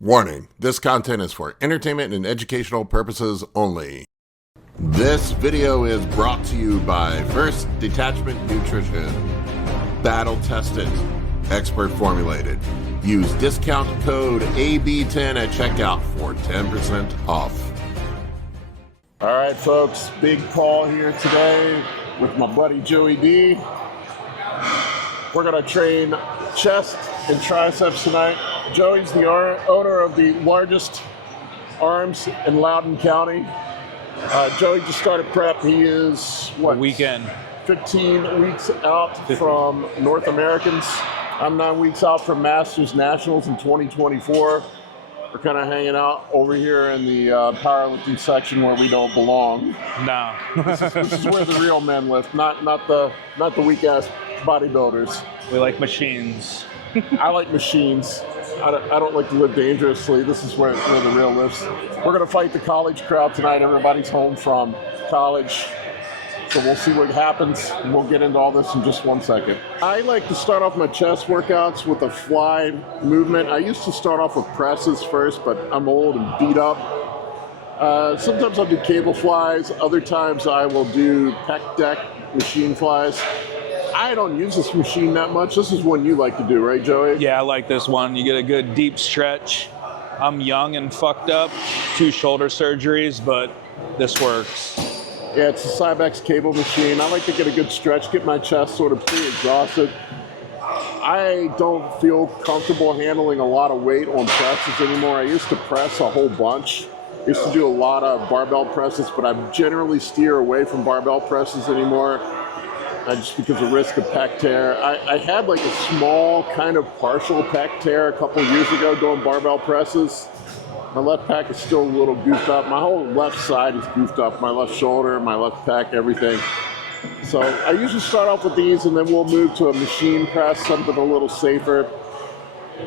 Warning, this content is for entertainment and educational purposes only. This video is brought to you by First Detachment Nutrition. Battle tested, expert formulated. Use discount code AB10 at checkout for 10% off. All right, folks, big call here today with my buddy Joey D. We're gonna train chest and triceps tonight. Joey's the owner of the largest arms in Loudoun County. Joey just started prep. He is, what? A weekend. 15 weeks out from North Americans. I'm 9 weeks out from Masters Nationals in 2024. We're kind of hanging out over here in the powerlifting section where we don't belong. No. This is where the real men lift, not the weak-ass bodybuilders. We like machines. I like machines. I don't like to live dangerously. This is where the real lifts. We're going to fight the college crowd tonight. Everybody's home from college. So we'll see what happens. And we'll get into all this in just 1 second. I like to start off my chest workouts with a fly movement. I used to start off with presses first, but I'm old and beat up. Sometimes I'll do cable flies. Other times I will do pec deck machine flies. I don't use this machine that much. This is one you like to do, right, Joey? Yeah, I like this one. You get a good deep stretch. I'm young and fucked up. 2 shoulder surgeries, but this works. Yeah, it's a Cybex cable machine. I like to get a good stretch, get my chest sort of pre-exhausted. I don't feel comfortable handling a lot of weight on presses anymore. I used to press a whole bunch. I used to do a lot of barbell presses, but I generally steer away from barbell presses anymore. Just because of risk of pec tear. I had like a small kind of partial pec tear a couple years ago doing barbell presses. My left pec is still a little goofed up. My whole left side is goofed up. My left shoulder, my left pec, everything. So I usually start off with these and then we'll move to a machine press, something a little safer.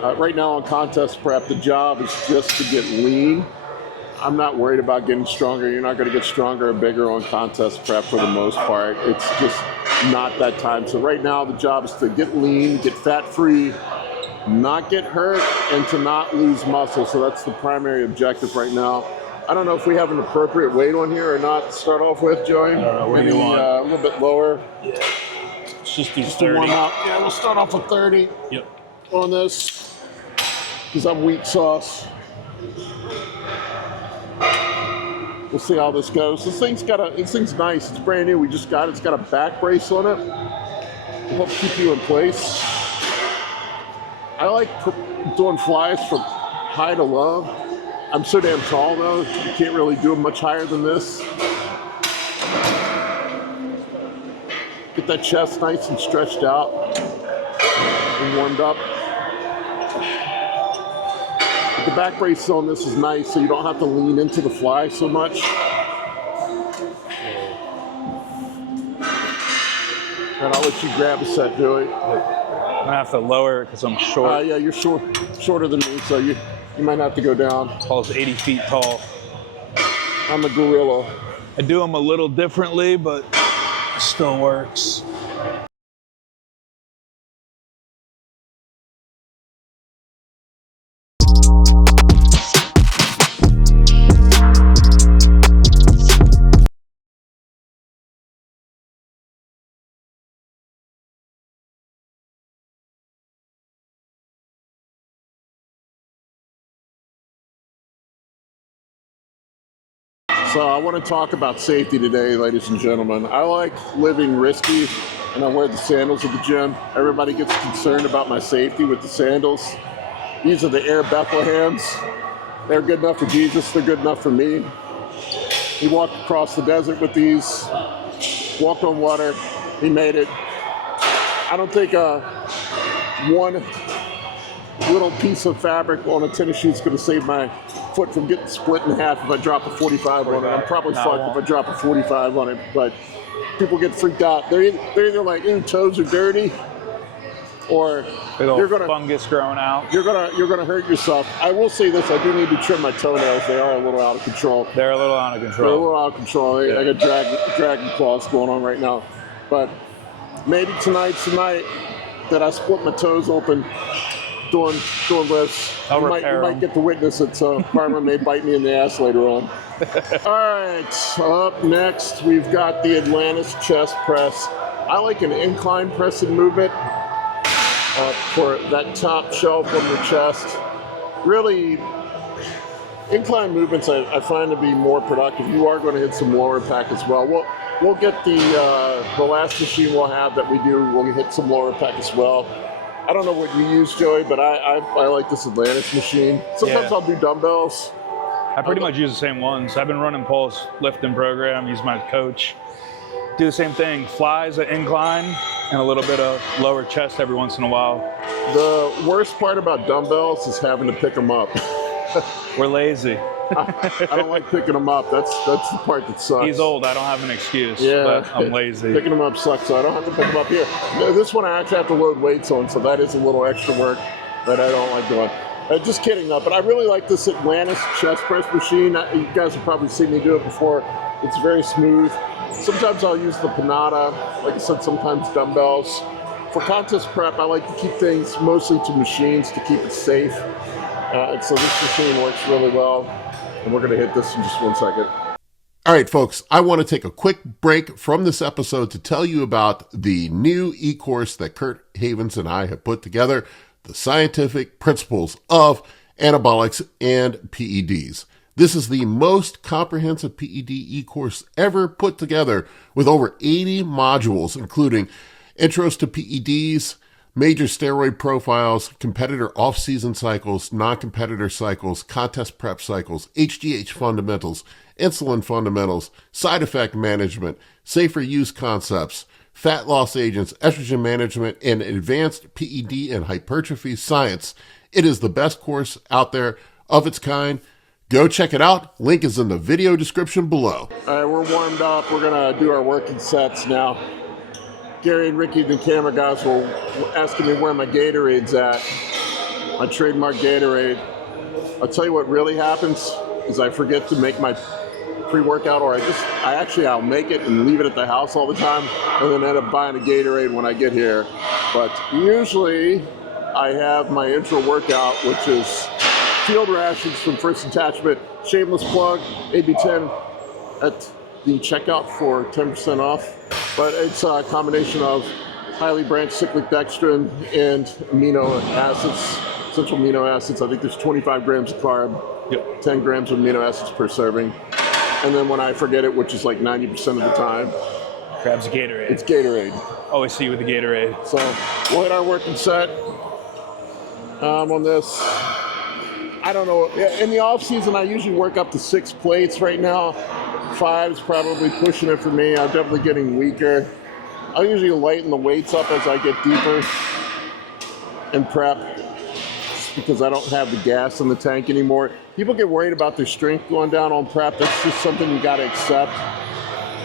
Right now on contest prep, the job is just to get lean. I'm not worried about getting stronger. You're not going to get stronger or bigger on contest prep for the most part. It's just not that time. So right now the job is to get lean, get fat-free, not get hurt, and to not lose muscle. So that's the primary objective right now. I don't know if we have an appropriate weight on here or not to start off with, Joey. What do you want? A little bit lower. Yeah. Let's just do 30. To warm up. Yeah, we'll start off with 30 on this because I'm weak sauce. We'll see how this goes. This thing's nice. It's brand new. We just got it. It's got a back brace on it. It'll help keep you in place. I like doing flies from high to low. I'm so damn tall though. You can't really do them much higher than this. Get that chest nice and stretched out and warmed up. The back brace on this is nice, so you don't have to lean into the fly so much. And I'll let you grab a set, Joey. I'm gonna have to lower it because I'm short. Yeah, you're shorter than me, so you might have to go down. Paul's 80 feet tall. I'm a gorilla. I do them a little differently, but it still works. So I want to talk about safety today, ladies and gentlemen. I like living risky, and I wear the sandals at the gym. Everybody gets concerned about my safety with the sandals. These are the Air Bethlehems. They're good enough for Jesus. They're good enough for me. He walked across the desert with these, walked on water. He made it. I don't think one little piece of fabric on a tennis shoe is going to save my foot from getting split in half if I drop a 45 on it. I'm probably fucked if I drop a 45 on it, but people get freaked out. They're either like, ooh, toes are dirty, or you're gonna fungus growing out. You're gonna hurt yourself. I will say this: I do need to trim my toenails. They are a little out of control. They're a little out of control. They're a little out of control. I got dragon claws going on right now, but maybe tonight's the night that I split my toes open doing lifts. I'll You repair might 'em. get to witness it, so Karma may bite me in the ass later on. All right, up next, we've got the Atlantis chest press. I like an incline pressing movement for that top shelf on the chest. Really, incline movements I find to be more productive. You are going to hit some lower pack as well. We'll get the last machine we'll have that we do. We'll hit some lower pack as well. I don't know what you use, Joey, but I like this Atlantis machine. Sometimes I'll do dumbbells. I pretty much use the same ones. I've been running Pulse lifting program. He's my coach. Do the same thing. Flies at incline and a little bit of lower chest every once in a while. The worst part about dumbbells is having to pick them up. We're lazy. I don't like picking them up. That's the part that sucks. He's old. I don't have an excuse. Yeah, But I'm lazy. Picking them up sucks, so I don't have to pick them up here. This one I actually have to load weights on, so that is a little extra work that I don't like doing. Just kidding though, but I really like this Atlantis chest press machine. You guys have probably seen me do it before. It's very smooth. Sometimes I'll use the Panada. Like I said, sometimes dumbbells. For contest prep, I like to keep things mostly to machines to keep it safe. And so this machine works really well. And we're going to hit this in just 1 second. All right, folks, I want to take a quick break from this episode to tell you about the new e-course that Kurt Havens and I have put together, the scientific principles of anabolics and PEDs. This is the most comprehensive PED e-course ever put together with over 80 modules, including intros to PEDs, major steroid profiles, competitor off-season cycles, non-competitor cycles, contest prep cycles, HGH fundamentals, insulin fundamentals, side effect management, safer use concepts, fat loss agents, estrogen management, and advanced PED and hypertrophy science. It is the best course out there of its kind. Go check it out. Link is in the video description below. All right, we're warmed up. We're going to do our working sets now. Gary and Ricky, the camera guys, were asking me where my Gatorade's at. My trademark Gatorade. I'll tell you what really happens is I forget to make my pre-workout, or I'll make it and leave it at the house all the time, and then end up buying a Gatorade when I get here. But usually I have my intro workout, which is field rations from First Attachment. Shameless plug, AB10 at the checkout for 10% off. But it's a combination of highly branched cyclic dextrin and amino acids, essential amino acids. I think there's 25 grams of carb, 10 grams of amino acids per serving. And then when I forget it, which is like 90% of the time, Grabs a Gatorade. it's Gatorade. Always see you with the Gatorade. So we'll hit our working set on this. I don't know. In the off season, I usually work up to 6 plates. Right now, 5 is probably pushing it for me. I'm definitely getting weaker. I'll usually lighten the weights up as I get deeper and prep, just because I don't have the gas in the tank anymore. People get worried about their strength going down on prep. That's just something you got to accept.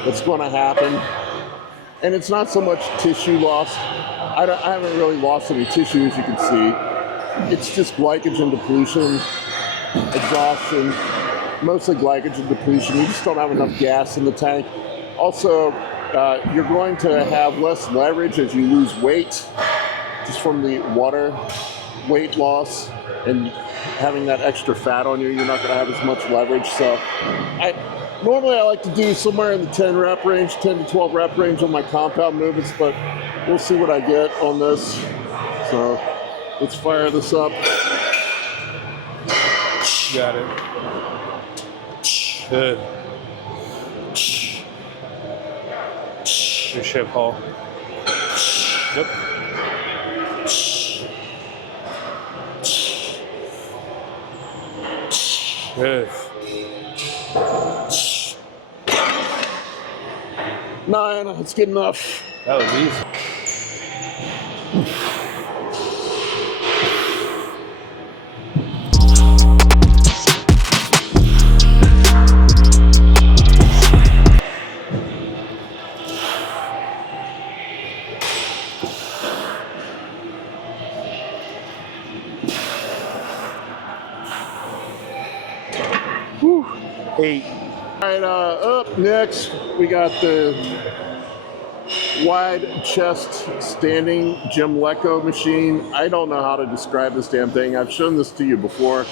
That's going to happen. And it's not so much tissue loss. I haven't really lost any tissue, as you can see. It's just glycogen depletion, exhaustion, mostly glycogen depletion. You just don't have enough gas in the tank. Also, you're going to have less leverage as you lose weight, just from the water weight loss and having that extra fat on you. You're not going to have as much leverage. So normally I like to do somewhere in the 10 to 12 rep range on my compound movements, but we'll see what I get on this. So let's fire this up. Got it. Good. Your ship, Paul. Yep. Good. 9, that's good enough. That was easy. Whew. 8. All right, up next, we got the wide chest standing Jim Lecco machine. I don't know how to describe this damn thing. I've shown this to you before.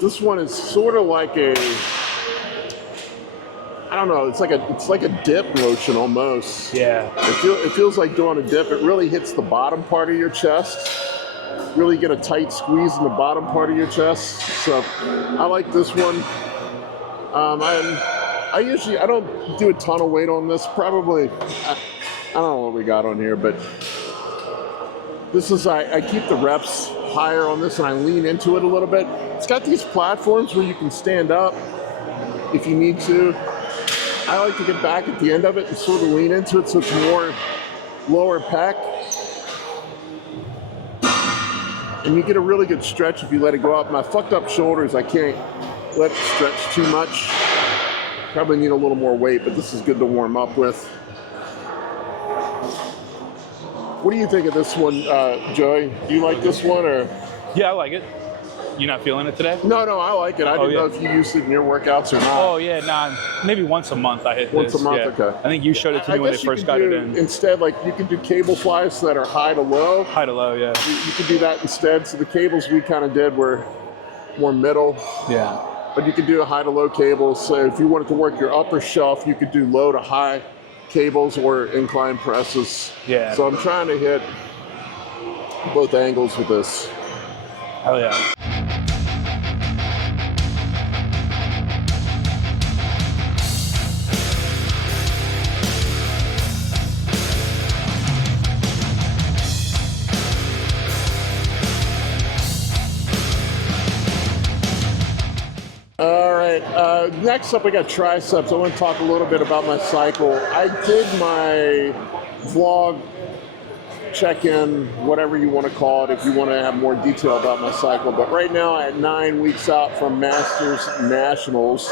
This one is sort of like a, I don't know, it's like a dip motion almost. Yeah. It feels like doing a dip. It really hits the bottom part of your chest. Really get a tight squeeze in the bottom part of your chest. So I like this one. I don't do a ton of weight on this. Probably, I don't know what we got on here, but this is, I keep the reps higher on this and I lean into it a little bit. It's got these platforms where you can stand up if you need to. I like to get back at the end of it and sort of lean into it so it's more lower pec. And you get a really good stretch if you let it go up. My fucked up shoulders, I can't let it stretch too much. Probably need a little more weight, but this is good to warm up with. What do you think of this one, Joey? Do you like this one or? Yeah, I like it. You not feeling it today? No, I like it. I didn't know if you used it in your workouts or not. Oh yeah, nah, maybe once a month I hit Once this. a month, yeah. okay. I think you showed it to me when they first got it in. Instead, like you can do cable flies that are high to low. High to low, yeah. You could do that instead. So the cables we kind of did were more middle. Yeah. But you could do a high to low cable. So if you wanted to work your upper shelf, you could do low to high cables or incline presses. Yeah. So I'm trying to hit both angles with this. Hell yeah. All right, next up we got triceps. I want to talk a little bit about my cycle. I did my vlog check-in, whatever you want to call it, if you want to have more detail about my cycle. But right now, at 9 weeks out from Masters Nationals,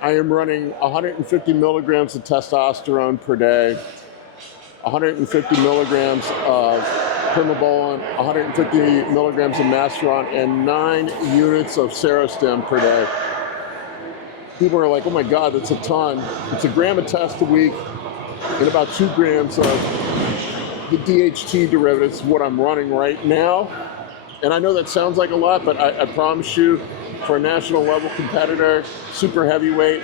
I am running 150 milligrams of testosterone per day, 150 milligrams of primobolan, 150 milligrams of masteron, and 9 units of serostim per day. People are like, oh my God, that's a ton. It's a gram of test a week and about 2 grams of the DHT derivatives, what I'm running right now. And I know that sounds like a lot, but I promise you, for a national level competitor, super heavyweight,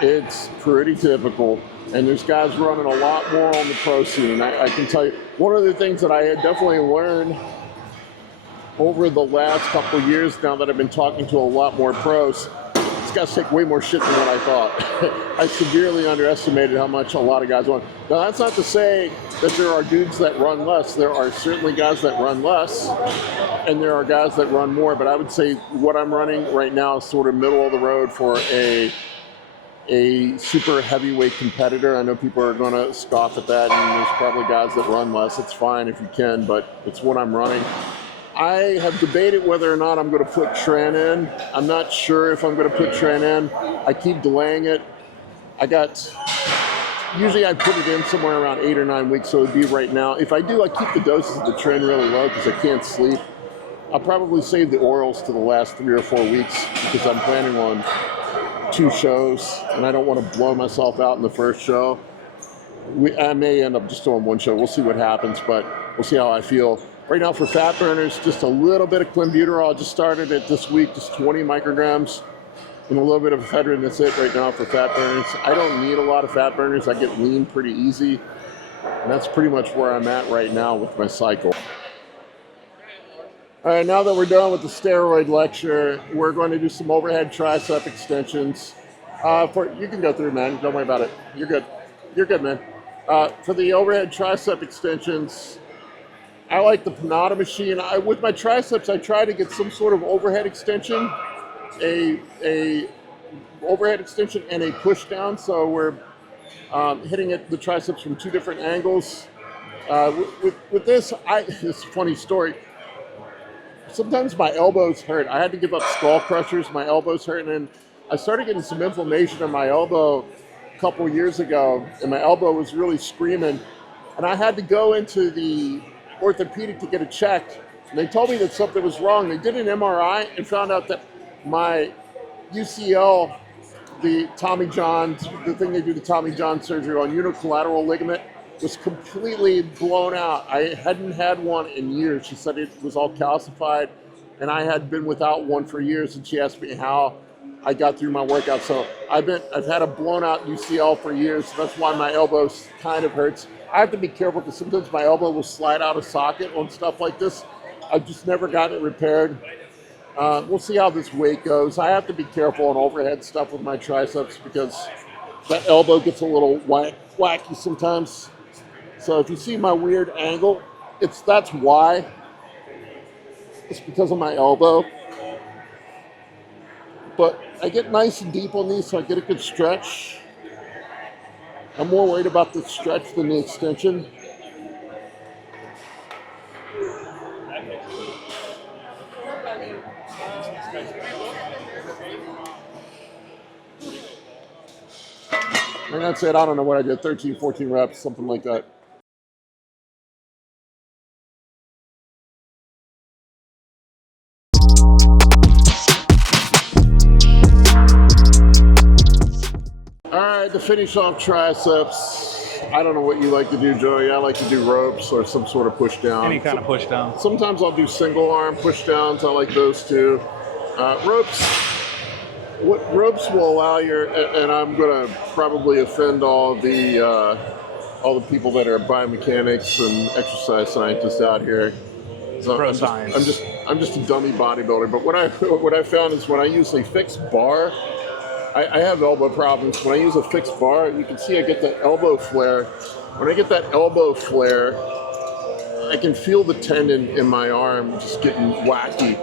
it's pretty typical. And there's guys running a lot more on the pro scene. I can tell you, one of the things that I had definitely learned over the last couple of years now that I've been talking to a lot more pros, these guys take way more shit than what I thought. I severely underestimated how much a lot of guys run. Now that's not to say that there are dudes that run less. There are certainly guys that run less, and there are guys that run more, but I would say what I'm running right now is sort of middle of the road for a super heavyweight competitor. I know people are going to scoff at that, and there's probably guys that run less. It's fine if you can, but it's what I'm running. I have debated whether or not I'm going to put Tren in. I'm not sure if I'm going to put Tren in. I keep delaying it. Usually I put it in somewhere around 8 or 9 weeks, so it would be right now. If I do, I keep the doses of the Tren really low because I can't sleep. I'll probably save the orals to the last 3 or 4 weeks because I'm planning on 2 shows, and I don't want to blow myself out in the first show. I may end up just doing 1 show. We'll see what happens, but we'll see how I feel. Right now for fat burners, just a little bit of clenbuterol. I just started it this week, just 20 micrograms and a little bit of ephedrine. That's it right now for fat burners. I don't need a lot of fat burners. I get lean pretty easy, and that's pretty much where I'm at right now with my cycle. All right, now that we're done with the steroid lecture, we're going to do some overhead tricep extensions. You can go through, man. Don't worry about it. You're good. You're good, man. For the overhead tricep extensions, I like the Panada machine. With my triceps, I try to get some sort of overhead extension, a overhead extension and a push down. So we're hitting the triceps from 2 different angles. With this, it's a funny story. Sometimes my elbows hurt. I had to give up skull crushers. My elbows hurt, and then I started getting some inflammation in my elbow a couple years ago, and my elbow was really screaming. And I had to go into the orthopedic to get it checked. And they told me that something was wrong. They did an MRI and found out that my UCL, the Tommy John, the thing they do the Tommy John surgery on, unicollateral ligament, was completely blown out. I hadn't had one in years. She said it was all calcified, and I had been without one for years, and she asked me how I got through my workout. So I've had a blown out UCL for years. So that's why my elbow kind of hurts. I have to be careful because sometimes my elbow will slide out of socket on stuff like this. I've just never gotten it repaired. We'll see how this weight goes. I have to be careful on overhead stuff with my triceps because that elbow gets a little wacky sometimes. So if you see my weird angle, that's why. It's because of my elbow. But I get nice and deep on these, so I get a good stretch. I'm more worried about the stretch than the extension. And that's it. I don't know what I did, 13, 14 reps, something like that. All right, to finish off triceps, I don't know what you like to do, Joey. I like to do ropes or some sort of push down. Any kind of push down. Sometimes I'll do single arm push downs. I like those too. What ropes will allow and I'm going to probably offend all the people that are biomechanics and exercise scientists out here. So I'm just a dummy bodybuilder. But what I found is when I use a fixed bar, I have elbow problems. When I use a fixed bar, you can see I get that elbow flare. When I get that elbow flare, I can feel the tendon in my arm just getting wacky.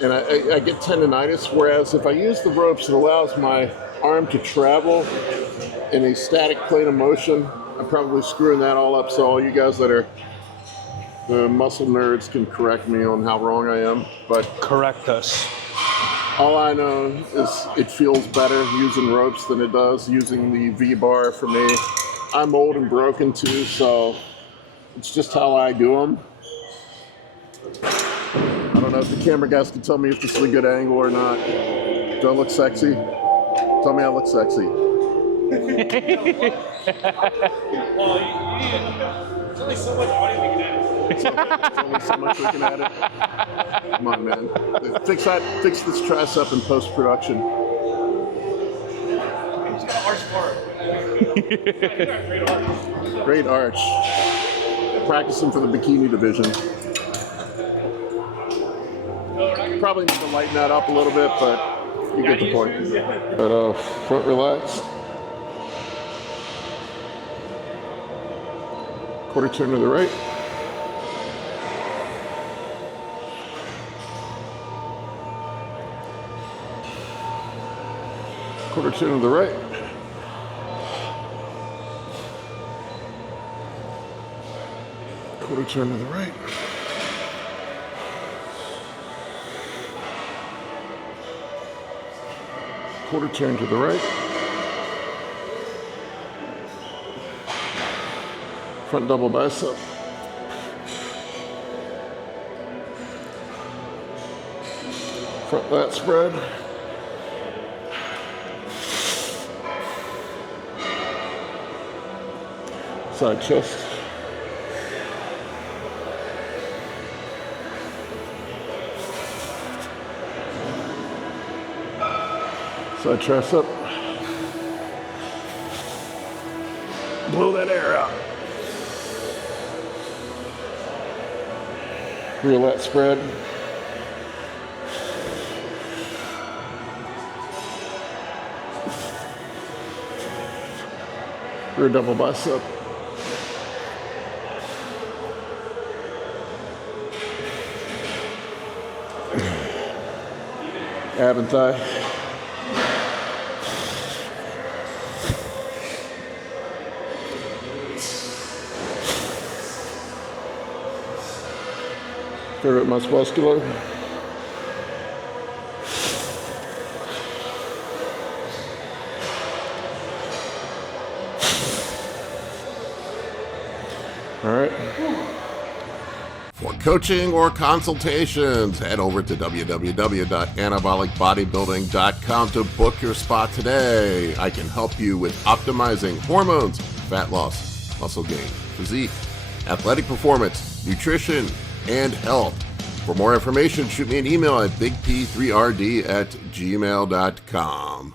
And I get tendonitis, whereas if I use the ropes, it allows my arm to travel in a static plane of motion. I'm probably screwing that all up, so all you guys that are the muscle nerds can correct me on how wrong I am. But correct us. All I know is it feels better using ropes than it does using the V-bar for me. I'm old and broken too, so it's just how I do them. I don't know if the camera guys can tell me if this is a good angle or not. Do I look sexy? Tell me I look sexy. There's only so much audio we can edit. There's only so much we can edit. Come on, man. Fix this tricep in post-production. It's got an arch part. Great arch. Practicing for the bikini division. Probably need to lighten that up a little bit, but you get the point. But front relaxed. Quarter turn to the right. Quarter turn to the right. Quarter turn to the right. Quarter turn to the right. Front double bicep. Front lat spread. Side chest. Side tricep. Blow that air out. Rear lat spread. Rear double bicep. Ab and thigh. Favorite muscular. All right. For coaching or consultations, head over to www.anabolicbodybuilding.com to book your spot today. I can help you with optimizing hormones, fat loss, muscle gain, physique, athletic performance, nutrition, and health. For more information, shoot me an email at bigp3rd@gmail.com.